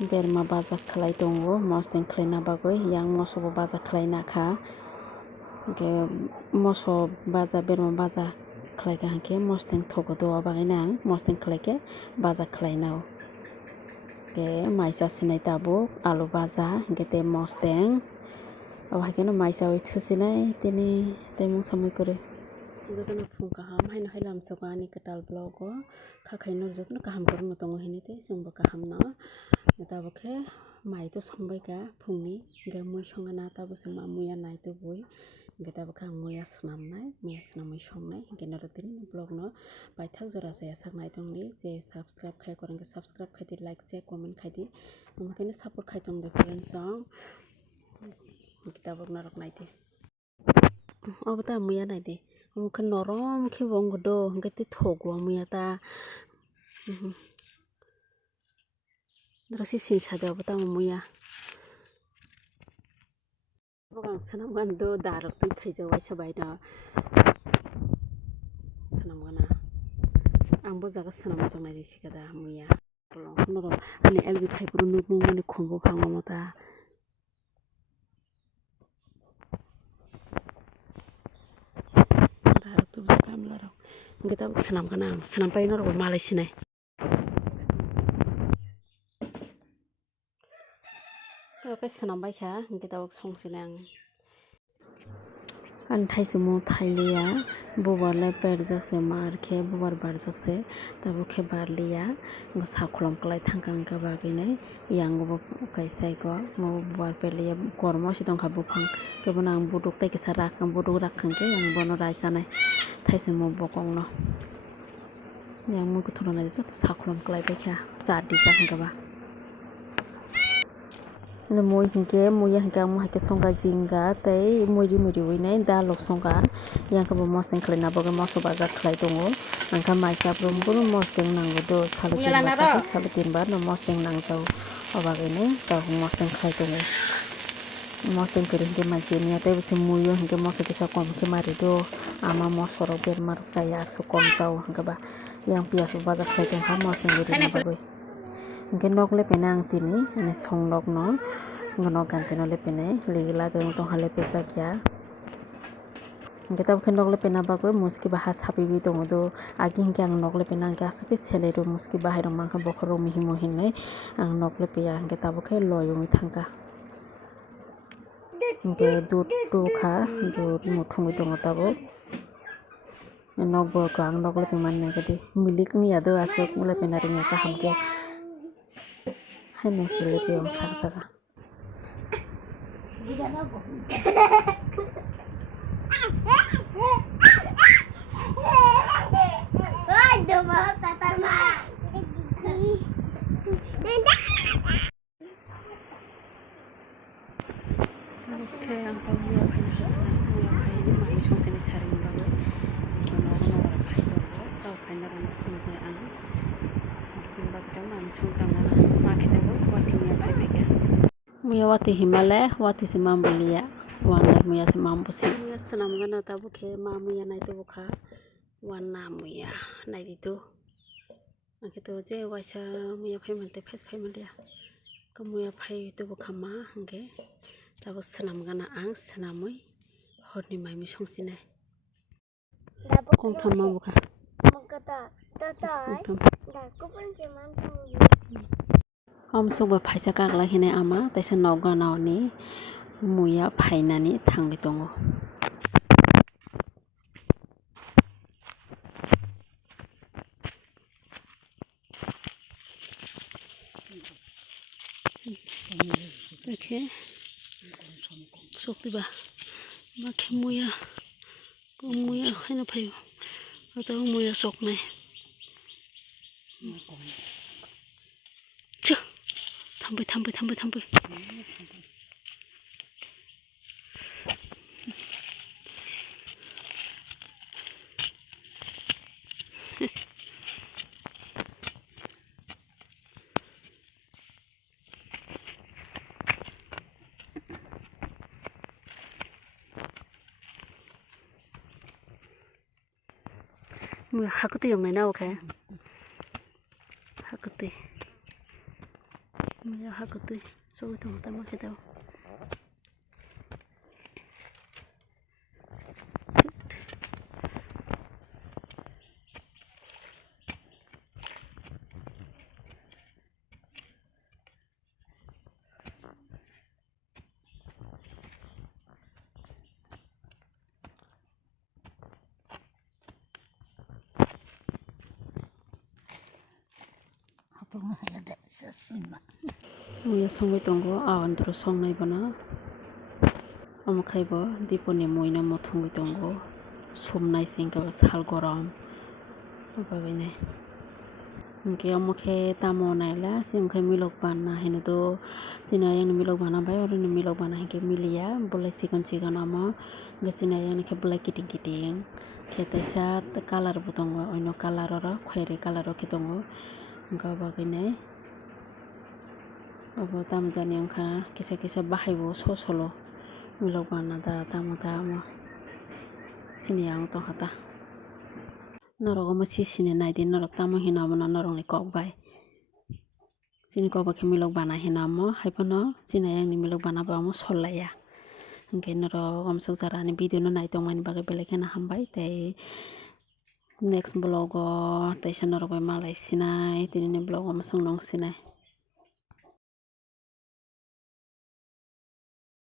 berma baza khlai tongo mosdeng khlaina bagoi yang moso bo baza khlaina kha ke moso baza berma baza khlaika hangke mosdeng thogo do bagai nang mosdeng khlaike baza khlainao ke maisa sinai tabuk alu baza hingke te mosdeng awhakeno maisa oi thusinai tini temung samui kore jotona phung kaham haino hailam soka ani ketal blog o khakhaino jotona kaham kormo tongo hinite jongbo kaham no tabo khe mai to sombai ka phungni hingke mui songana tabo se muiya nai to bui hingke tabo khe ang muiya swnamnai songnai hingke noro tini blog no paithak jora saya saknai tongni je subscribe khai korang ke subscribe khai di like share comment khai di amkhaino support khai tong de friends song hingke tabo norok nai di obo ta muiya nai di amkhe norom khe bongdo do hingke te thogo muiya ta Rasi sin sada obo ta muiya Bogang sanamgan do darok tui thaijo waisa bai no sanamgana angbo jaga sanam tongnai risi kada muiya noro ani elbi khaipuru nukmung mani khumbu phangma ta darok tu jaga amlarok hingke ta sanamgana sanam pai noro malai sinai Oke senam baikha hingke tabok songsinai ang thaisimo thailia bobarle perjakse markhe bobar barjakse tabo khe barliya ngo sakolom klai thangka wngka bagui yang bo kaisa ko mo bobar perliya kormo si tongkha buphang kebono ang buduk tei kisa buduk rakhangke ang bono raisanai thaisimo bokong no yang mui kuthoro nai joto sakolom klai baikha cha dijak hingka ba muiya hingke ang mohai ke songkha jingga tei muiri uinai dalok songkha yang kebo mosdeng khlaina bagui moso baza khlai tongo angkha maisa brombono mosdeng nango do salo tinbar no mosdeng nangjago o bagui tabuk mosdeng khlai tongo mosdeng kori hingke maiki niya tei bisi muiyo hingke moso kisa kom khe mari do ama moso rok berma rok chaya asuk kom jao hingke ba yang piyas bo baja khlai tongkha mosdeng rina bagui hingke nok lepena ang tini ani songnok no nog ganti no lepenai ligla gong tongkha lepechak ya hingke tabo khe nok lepena bagui muski baha sapigui tongo do agi hingke ang nok lepena hingke asukhe selai rok muski bahai rok mangkha bokhor rok mihim hinui ang nok lepeya hingke tabo khe loi ongoi thangkha hingke dud tukha dud muthungoi tongo tabo nok bo ko ang nok lepengmani naikadi milik niya do asuk lepena ringya kaham ke haino se lepeyong saka saka Oke, ang muiya phai ni mai songseni saring bagui nogo phai tongo sao phai na ron phungbai ang hingke bakta mami songtangana makhe tabo wati muiya phai bega muiya wati himale wati se mambuliya wanar muiya se mambusi muiya sanamgana tabo khe ma muiya nai tobo kha wana muiya nai ditu angkhe to je waisa muiya phaimante face phaimanliya ko muiya phai tobo kha ma hingke tabo swnamgana ang swnamui horni maimi songsinai kongtham ma bukha amsukba phaisa kaglai hinai ama taisa nok gana ni muiya phainani thangbai tongo Oke soktiba makhe muiya haino phaio atau muiya soknai थांबाय hakute yung na okay hakute Maya hakutu sogo tong tama kita. Maya songoi tongo andro songnai bana. Amakhaibo diponi moina mothungoi tongo. Somnai singka sal gorom. Bagine. Engke amakhe tamo naila singkhe milok bana hinudo sina yang milok bana bai oroni milok bana hingke milia bolai sikon amo gesina yang ke bolai kiting ketaisa kalar butongo oino kalar oro khwri kalar o kitongo engka bagine abo tamjani angkha kisa bahaibo sosolo milok bana da tamo sini ang tongkhata norok omo sisini naidi norok tamo hinamo norok ni kok bai sini kok bai milok bana hinamo haifano sina yang ni milok bana ba amo sollaya hingke norok amsuk jara ni video no naitongmani bagui belai kheno hambai tei next vlog o taisa norok bai malai sinai tini ni vlog o musung nong sinai.